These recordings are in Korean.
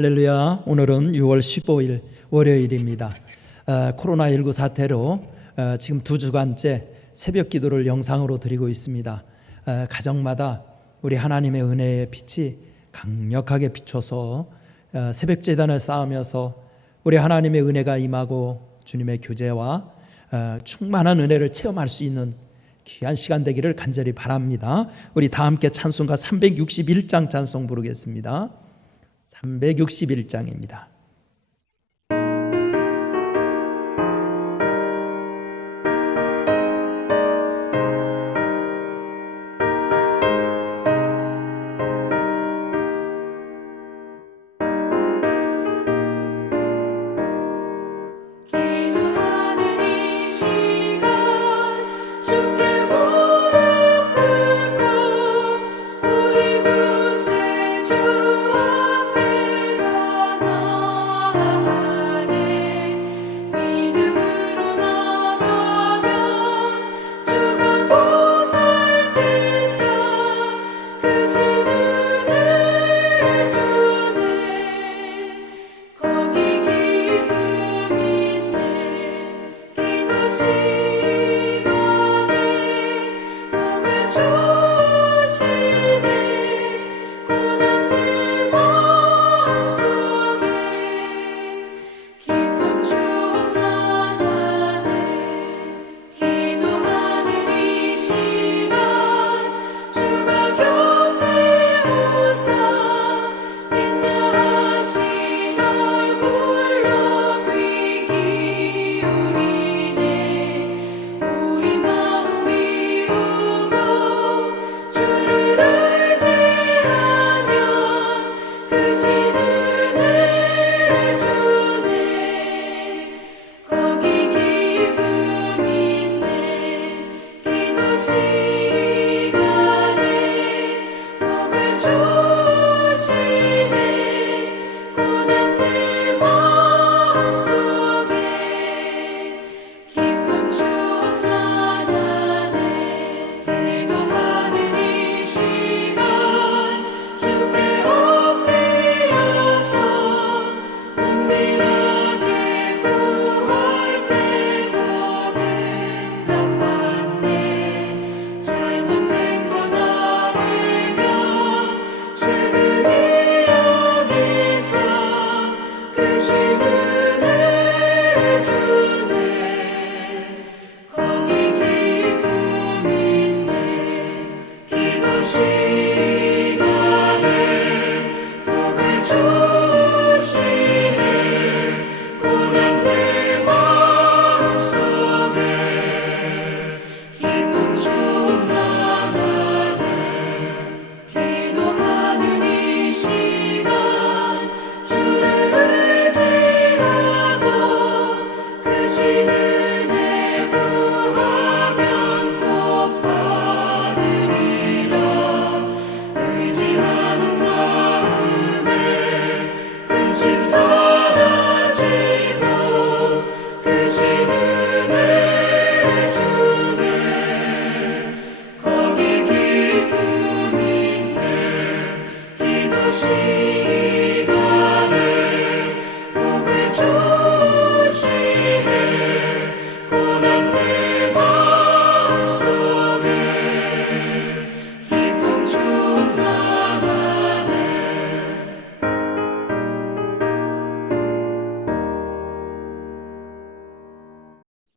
할렐루야. 오늘은 6월 15일 월요일입니다. 코로나19 사태로 지금 2주간째 새벽 기도를 영상으로 드리고 있습니다. 가정마다 우리 하나님의 은혜의 빛이 강력하게 비춰서 새벽 제단을 쌓으면서 우리 하나님의 은혜가 임하고 주님의 교제와 충만한 은혜를 체험할 수 있는 귀한 시간 되기를 간절히 바랍니다. 우리 다 함께 찬송가 361장 찬송 부르겠습니다. 361장입니다.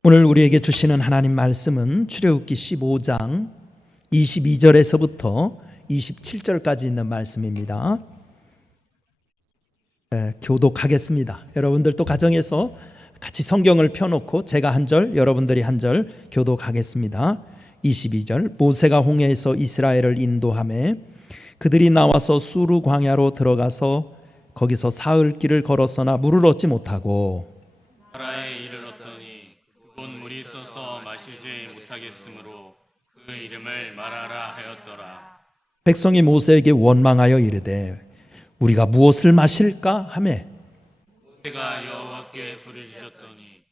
오늘 우리에게 주시는 하나님 말씀은 출애굽기 15장 22절에서부터 27절까지 있는 말씀입니다. 교독하겠습니다. 여러분들도 가정에서 같이 성경을 펴놓고 제가 한 절, 여러분들이 한 절 교독하겠습니다. 22절 모세가 홍해에서 이스라엘을 인도하매 그들이 나와서 수르 광야로 들어가서 거기서 사흘 길을 걸었으나 물을 얻지 못하고 마라에 이르렀더니 곧 물이 있어서 마시지 못하겠으므로 그 이름을 마라라 하였더라. 백성이 모세에게 원망하여 이르되 우리가 무엇을 마실까 하매 모세가 여호와께 부르짖었더니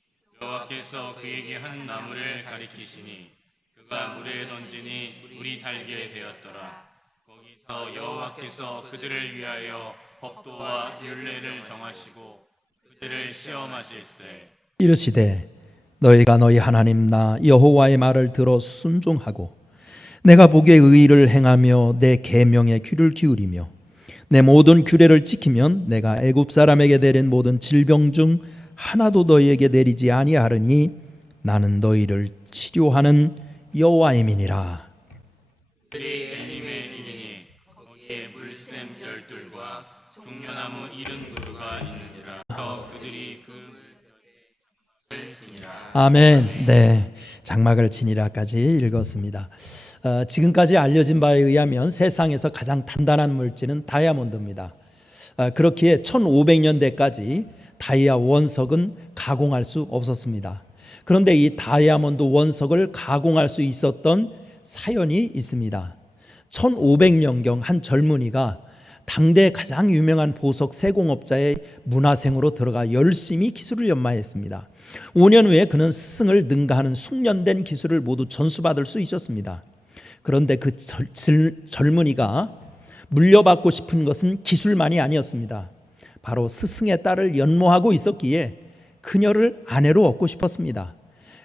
여호와께서 그에게 한 나무를 가리키시니 그가 물에 던지니 물이 달게 되었더라. 거기서 여호와께서 그들을 위하여 법도와 율례를 정하시고 그들을 시험하실세. 이르시되 너희가 너희 하나님 나 여호와의 말을 들어 순종하고 내가 보기에 의를 행하며 내 계명에 귀를 기울이며 내 모든 규례를 지키면 내가 애굽 사람에게 내린 모든 질병 중 하나도 너희에게 내리지 아니하리니 나는 너희를 치료하는 여호와임이니라. 그들이 엘림의 이르니 거기에 물샘 12과 종려나무 70그루가 있는지라. 또 그들이 그 물을 치니라. 아멘. 네, 장막을 치니라까지 읽었습니다. 지금까지 알려진 바에 의하면 세상에서 가장 단단한 물질은 다이아몬드입니다. 그렇기에 1500년대까지 다이아 원석은 가공할 수 없었습니다. 그런데 이 다이아몬드 원석을 가공할 수 있었던 사연이 있습니다. 1500년경 한 젊은이가 당대 가장 유명한 보석 세공업자의 문화생으로 들어가 열심히 기술을 연마했습니다. 5년 후에 그는 스승을 능가하는 숙련된 기술을 모두 전수받을 수 있었습니다. 그런데 그 젊은이가 물려받고 싶은 것은 기술만이 아니었습니다. 바로 스승의 딸을 연모하고 있었기에 그녀를 아내로 얻고 싶었습니다.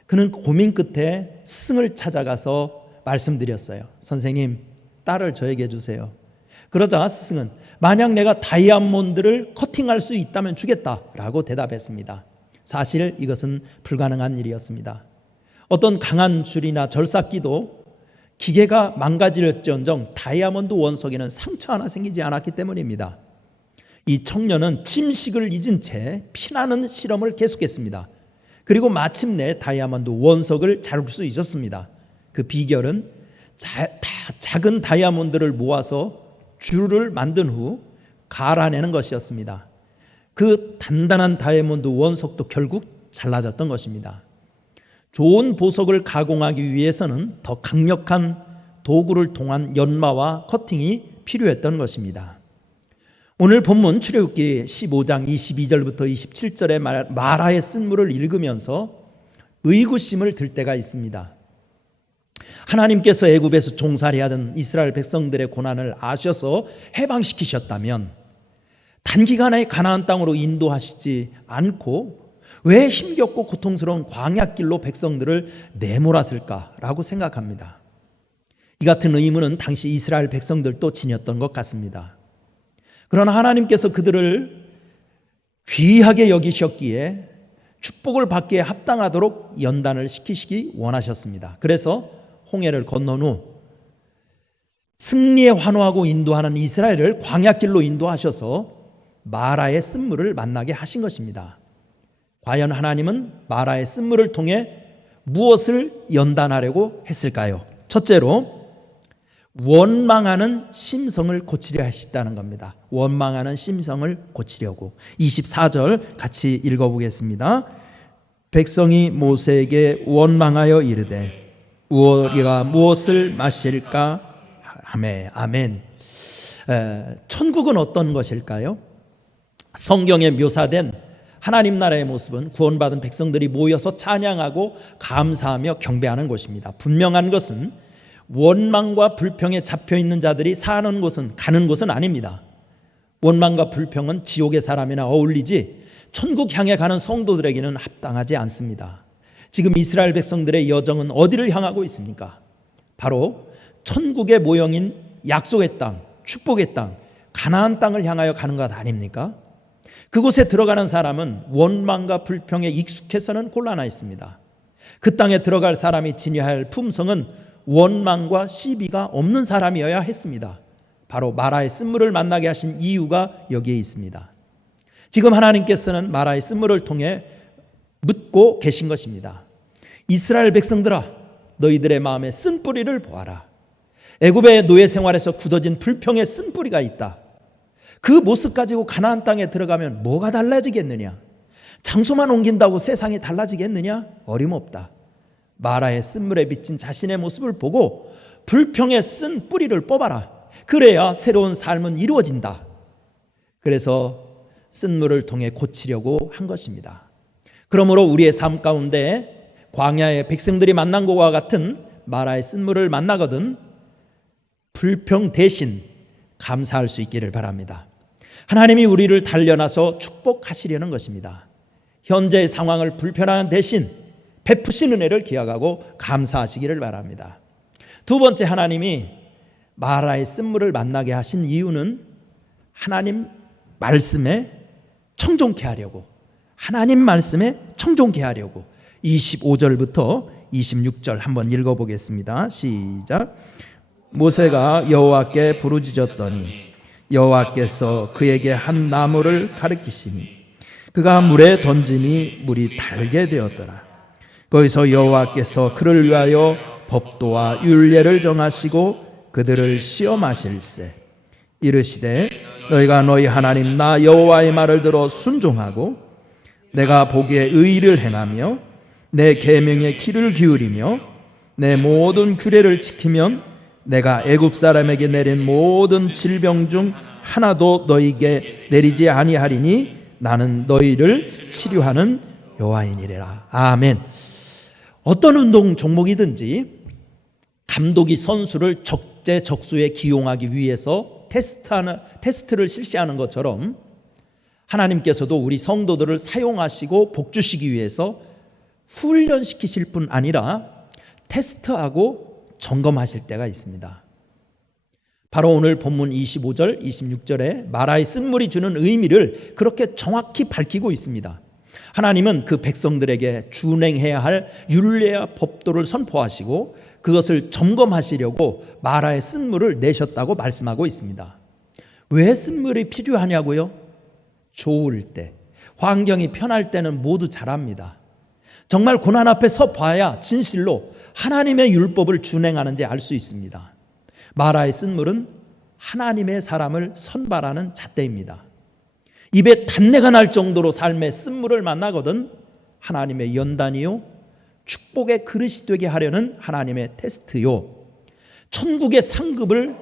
그는 고민 끝에 스승을 찾아가서 말씀드렸어요. 선생님, 딸을 저에게 주세요. 그러자 스승은 만약 내가 다이아몬드를 커팅할 수 있다면 주겠다라고 대답했습니다. 사실 이것은 불가능한 일이었습니다. 어떤 강한 줄이나 절삭기도 기계가 망가질지언정 다이아몬드 원석에는 상처 하나 생기지 않았기 때문입니다. 이 청년은 침식을 잊은 채 피나는 실험을 계속했습니다. 그리고 마침내 다이아몬드 원석을 자를 수 있었습니다. 그 비결은 작은 다이아몬드를 모아서 줄을 만든 후 갈아내는 것이었습니다. 그 단단한 다이아몬드 원석도 결국 잘라졌던 것입니다. 좋은 보석을 가공하기 위해서는 더 강력한 도구를 통한 연마와 커팅이 필요했던 것입니다. 오늘 본문 출애굽기 15장 22절부터 27절의 마라의 쓴물을 읽으면서 의구심을 들 때가 있습니다. 하나님께서 애굽에서 종살이하던 이스라엘 백성들의 고난을 아셔서 해방시키셨다면 단기간에 가나안 땅으로 인도하시지 않고 왜 힘겹고 고통스러운 광야길로 백성들을 내몰았을까라고 생각합니다. 이 같은 의문은 당시 이스라엘 백성들도 지녔던 것 같습니다. 그러나 하나님께서 그들을 귀하게 여기셨기에 축복을 받기에 합당하도록 연단을 시키시기 원하셨습니다. 그래서 홍해를 건넌 후 승리에 환호하고 인도하는 이스라엘을 광야길로 인도하셔서 마라의 쓴물을 만나게 하신 것입니다. 과연 하나님은 마라의 쓴물을 통해 무엇을 연단하려고 했을까요? 첫째로 원망하는 심성을 고치려 하셨다는 겁니다. 원망하는 심성을 고치려고. 24절 같이 읽어보겠습니다. 백성이 모세에게 원망하여 이르되 우리가 무엇을 마실까 하매. 아멘. 천국은 어떤 것일까요? 성경에 묘사된 하나님 나라의 모습은 구원받은 백성들이 모여서 찬양하고 감사하며 경배하는 곳입니다. 분명한 것은 원망과 불평에 잡혀있는 자들이 사는 곳은, 가는 곳은 아닙니다. 원망과 불평은 지옥의 사람이나 어울리지 천국 향해 가는 성도들에게는 합당하지 않습니다. 지금 이스라엘 백성들의 여정은 어디를 향하고 있습니까? 바로 천국의 모형인 약속의 땅, 축복의 땅, 가나안 땅을 향하여 가는 것 아닙니까? 그곳에 들어가는 사람은 원망과 불평에 익숙해서는 곤란하였습니다. 그 땅에 들어갈 사람이 지녀야 할 품성은 원망과 시비가 없는 사람이어야 했습니다. 바로 마라의 쓴물을 만나게 하신 이유가 여기에 있습니다. 지금 하나님께서는 마라의 쓴물을 통해 묻고 계신 것입니다. 이스라엘 백성들아, 너희들의 마음에 쓴뿌리를 보아라. 애굽의 노예 생활에서 굳어진 불평의 쓴뿌리가 있다. 그 모습 가지고 가나안 땅에 들어가면 뭐가 달라지겠느냐? 장소만 옮긴다고 세상이 달라지겠느냐? 어림없다. 마라의 쓴물에 비친 자신의 모습을 보고 불평의 쓴 뿌리를 뽑아라. 그래야 새로운 삶은 이루어진다. 그래서 쓴물을 통해 고치려고 한 것입니다. 그러므로 우리의 삶 가운데 광야의 백성들이 만난 것과 같은 마라의 쓴물을 만나거든 불평 대신 감사할 수 있기를 바랍니다. 하나님이 우리를 단련해서 축복하시려는 것입니다. 현재의 상황을 불편한 대신 베푸신 은혜를 기억하고 감사하시기를 바랍니다. 두 번째, 하나님이 마라의 쓴물을 만나게 하신 이유는 하나님 말씀에 청종케 하려고, 하나님 말씀에 청종케 하려고. 25절부터 26절 한번 읽어보겠습니다. 시작. 모세가 여호와께 부르짖었더니 여호와께서 그에게 한 나무를 가리키시니 그가 물에 던지니 물이 달게 되었더라. 거기서 여호와께서 그를 위하여 법도와 율례를 정하시고 그들을 시험하실세. 이르시되 너희가 너희 하나님 나 여호와의 말을 들어 순종하고 내가 보기에 의를 행하며 내 계명에 귀를 기울이며 내 모든 규례를 지키면 내가 애굽 사람에게 내린 모든 질병 중 하나도 너희에게 내리지 아니하리니 나는 너희를 치료하는 여호와이니라. 아멘. 어떤 운동 종목이든지 감독이 선수를 적재적소에 기용하기 위해서 테스트를 실시하는 것처럼 하나님께서도 우리 성도들을 사용하시고 복주시기 위해서 훈련시키실 뿐 아니라 테스트하고 점검하실 때가 있습니다. 바로 오늘 본문 25절, 26절에 마라의 쓴물이 주는 의미를 그렇게 정확히 밝히고 있습니다. 하나님은 그 백성들에게 준행해야 할 율례와 법도를 선포하시고 그것을 점검하시려고 마라의 쓴물을 내셨다고 말씀하고 있습니다. 왜 쓴물이 필요하냐고요? 좋을 때, 환경이 편할 때는 모두 잘합니다. 정말 고난 앞에 서 봐야 진실로 하나님의 율법을 준행하는지 알 수 있습니다. 마라의 쓴물은 하나님의 사람을 선발하는 잣대입니다. 입에 단내가 날 정도로 삶의 쓴물을 만나거든 하나님의 연단이요, 축복의 그릇이 되게 하려는 하나님의 테스트요, 천국의 상급을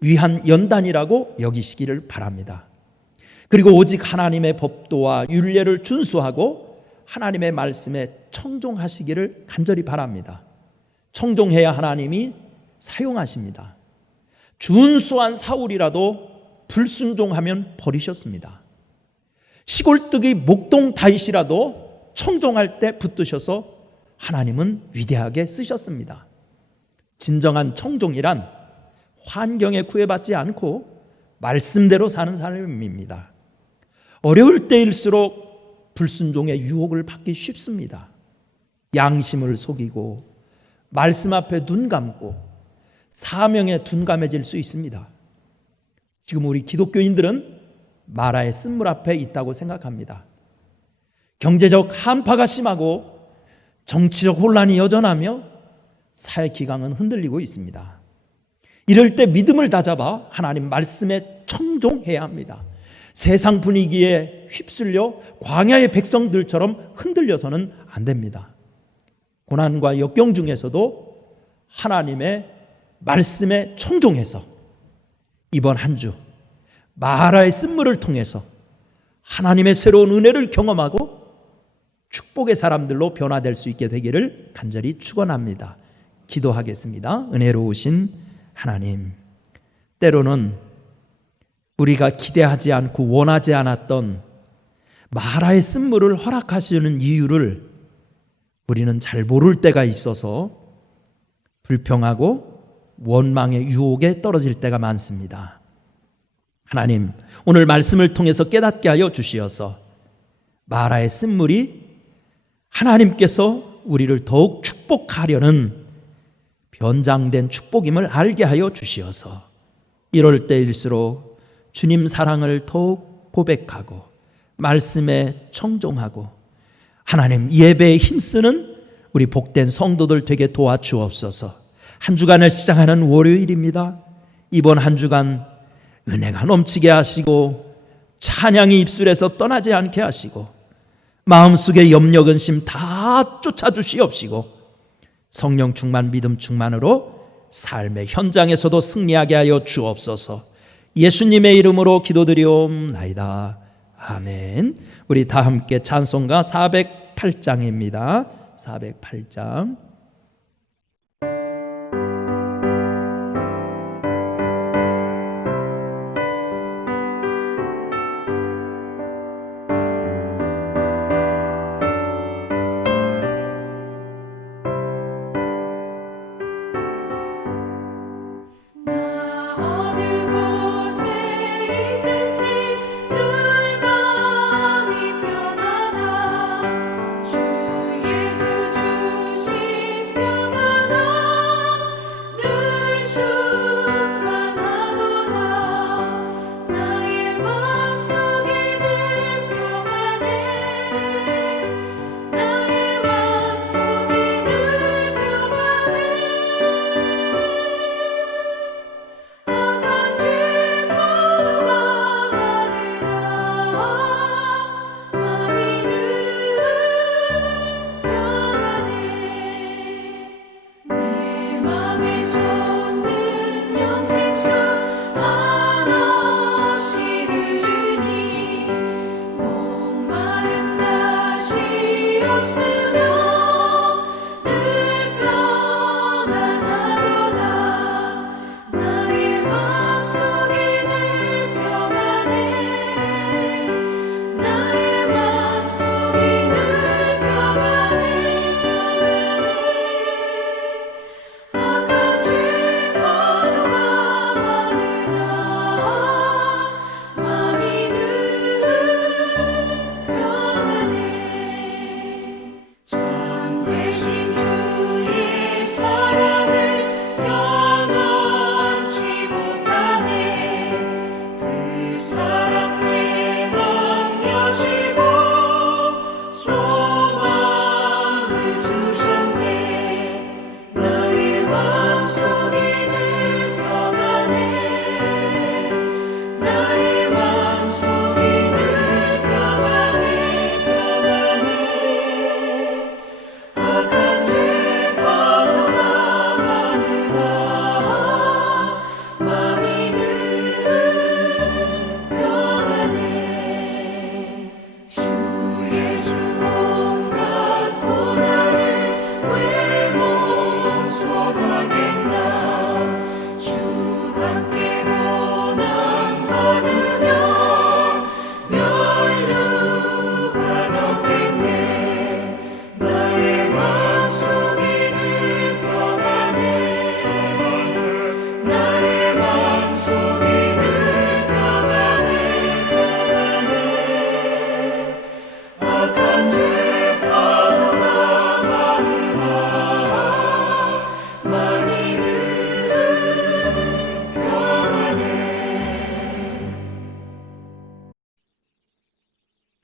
위한 연단이라고 여기시기를 바랍니다. 그리고 오직 하나님의 법도와 율례를 준수하고 하나님의 말씀에 청종하시기를 간절히 바랍니다. 청종해야 하나님이 사용하십니다. 준수한 사울이라도 불순종하면 버리셨습니다. 시골뜨기 목동 다윗이라도 청종할 때 붙드셔서 하나님은 위대하게 쓰셨습니다. 진정한 청종이란 환경에 구애받지 않고 말씀대로 사는 삶입니다. 어려울 때일수록 불순종의 유혹을 받기 쉽습니다. 양심을 속이고 말씀 앞에 눈 감고 사명에 둔감해질 수 있습니다. 지금 우리 기독교인들은 마라의 쓴물 앞에 있다고 생각합니다. 경제적 한파가 심하고 정치적 혼란이 여전하며 사회 기강은 흔들리고 있습니다. 이럴 때 믿음을 다잡아 하나님 말씀에 청종해야 합니다. 세상 분위기에 휩쓸려 광야의 백성들처럼 흔들려서는 안 됩니다. 고난과 역경 중에서도 하나님의 말씀에 청종해서 이번 한 주 마라의 쓴물을 통해서 하나님의 새로운 은혜를 경험하고 축복의 사람들로 변화될 수 있게 되기를 간절히 축원합니다. 기도하겠습니다. 은혜로우신 하나님, 때로는 우리가 기대하지 않고 원하지 않았던 마라의 쓴물을 허락하시는 이유를 우리는 잘 모를 때가 있어서 불평하고 원망의 유혹에 떨어질 때가 많습니다. 하나님, 오늘 말씀을 통해서 깨닫게 하여 주시어서 마라의 쓴물이 하나님께서 우리를 더욱 축복하려는 변장된 축복임을 알게 하여 주시어서 이럴 때일수록 주님 사랑을 더욱 고백하고 말씀에 청종하고 하나님 예배에 힘쓰는 우리 복된 성도들 되게 도와주옵소서. 한 주간을 시작하는 월요일입니다. 이번 한 주간 은혜가 넘치게 하시고 찬양이 입술에서 떠나지 않게 하시고 마음속에 염려 근심 다 쫓아주시옵시고 성령 충만 믿음 충만으로 삶의 현장에서도 승리하게 하여 주옵소서. 예수님의 이름으로 기도드리옵나이다. 아멘. 우리 다 함께 찬송가 408장입니다. 408장.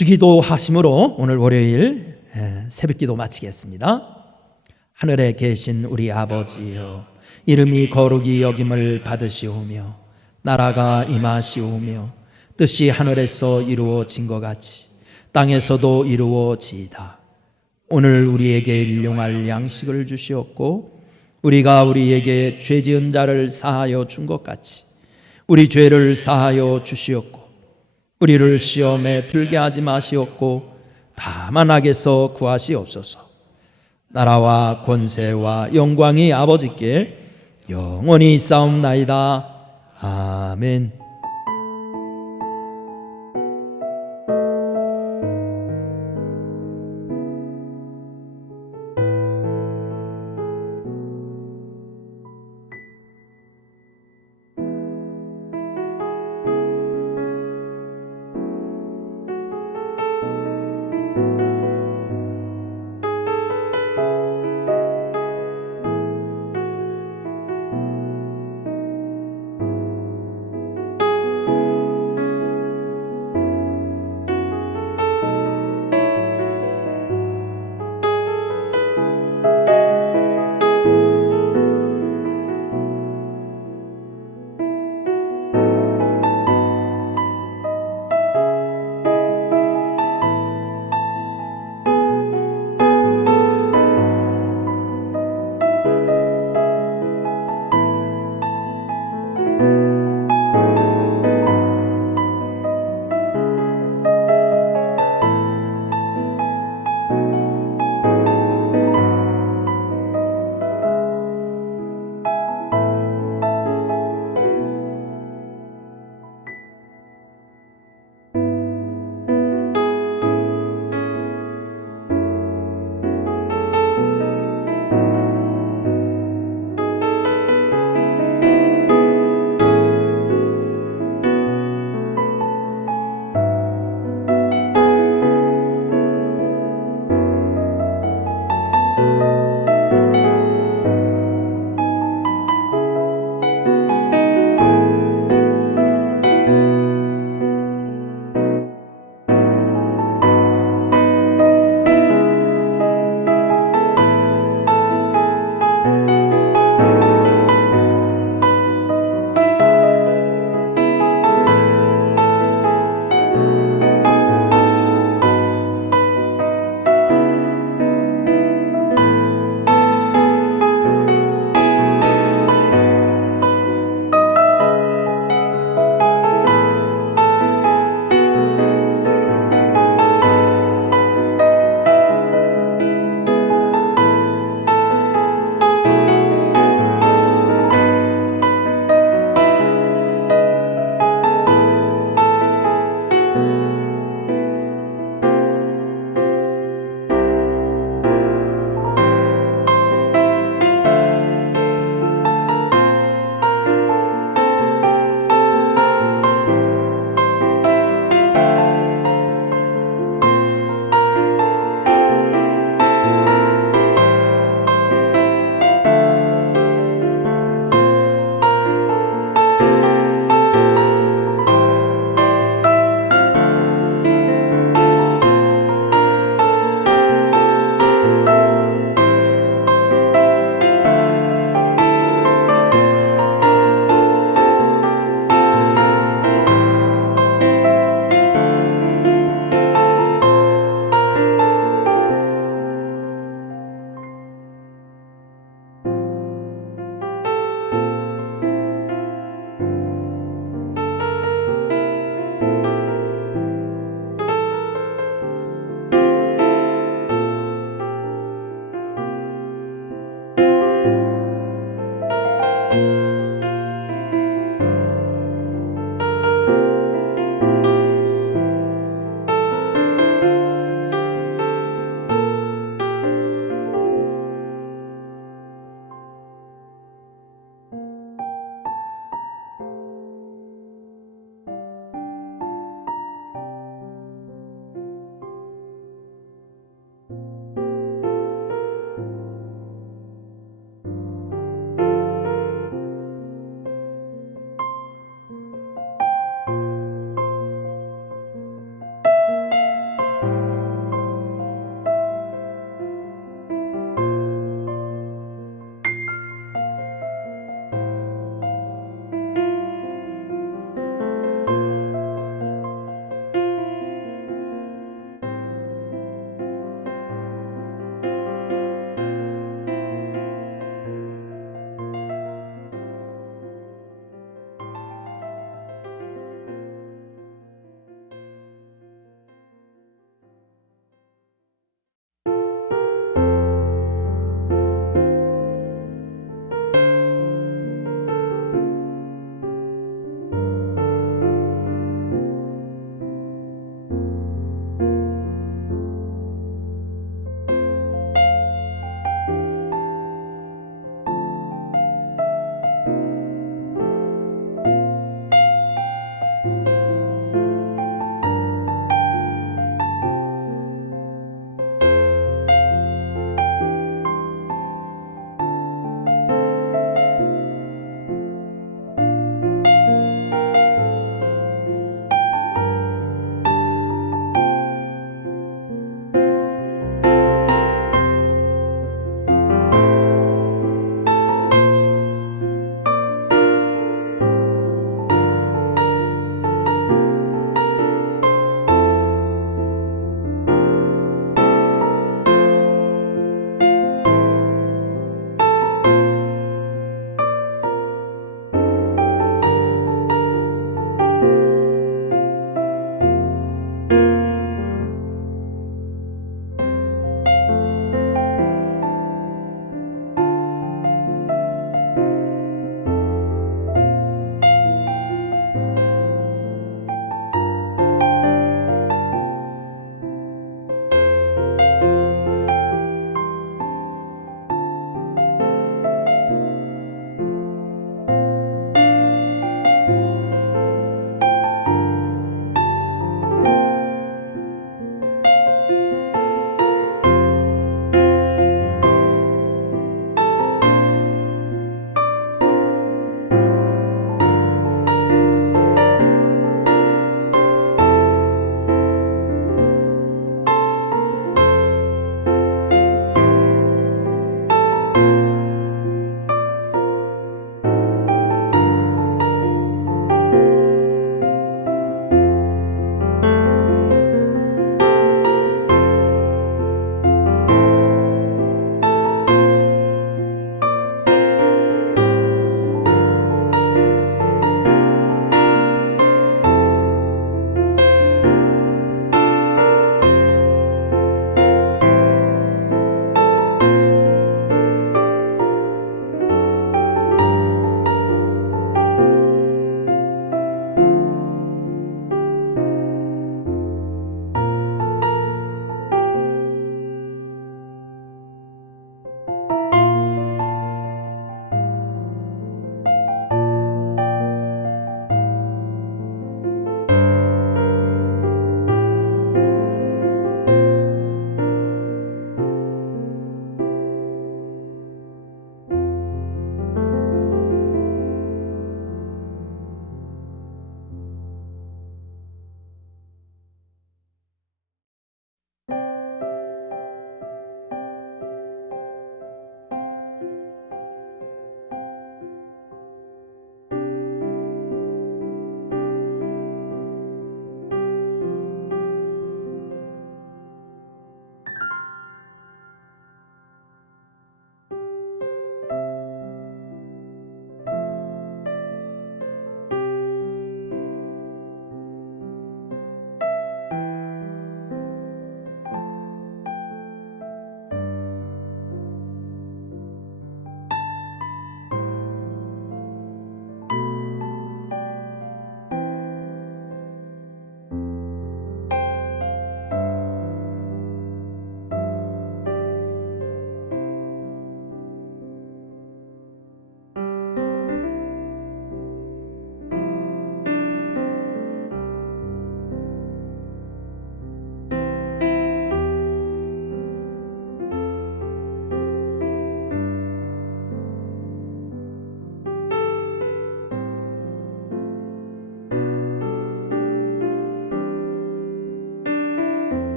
주기도 하심으로 오늘 월요일 새벽기도 마치겠습니다. 하늘에 계신 우리 아버지여, 이름이 거룩히 여김을 받으시오며 나라가 임하시오며 뜻이 하늘에서 이루어진 것 같이 땅에서도 이루어지이다. 오늘 우리에게 일용할 양식을 주시옵고 우리가 우리에게 죄 지은 자를 사하여 준 것 같이 우리 죄를 사하여 주시옵고 우리를 시험에 들게 하지 마시옵고 다만 악에서 구하시옵소서. 나라와 권세와 영광이 아버지께 영원히 있사옵나이다. 아멘.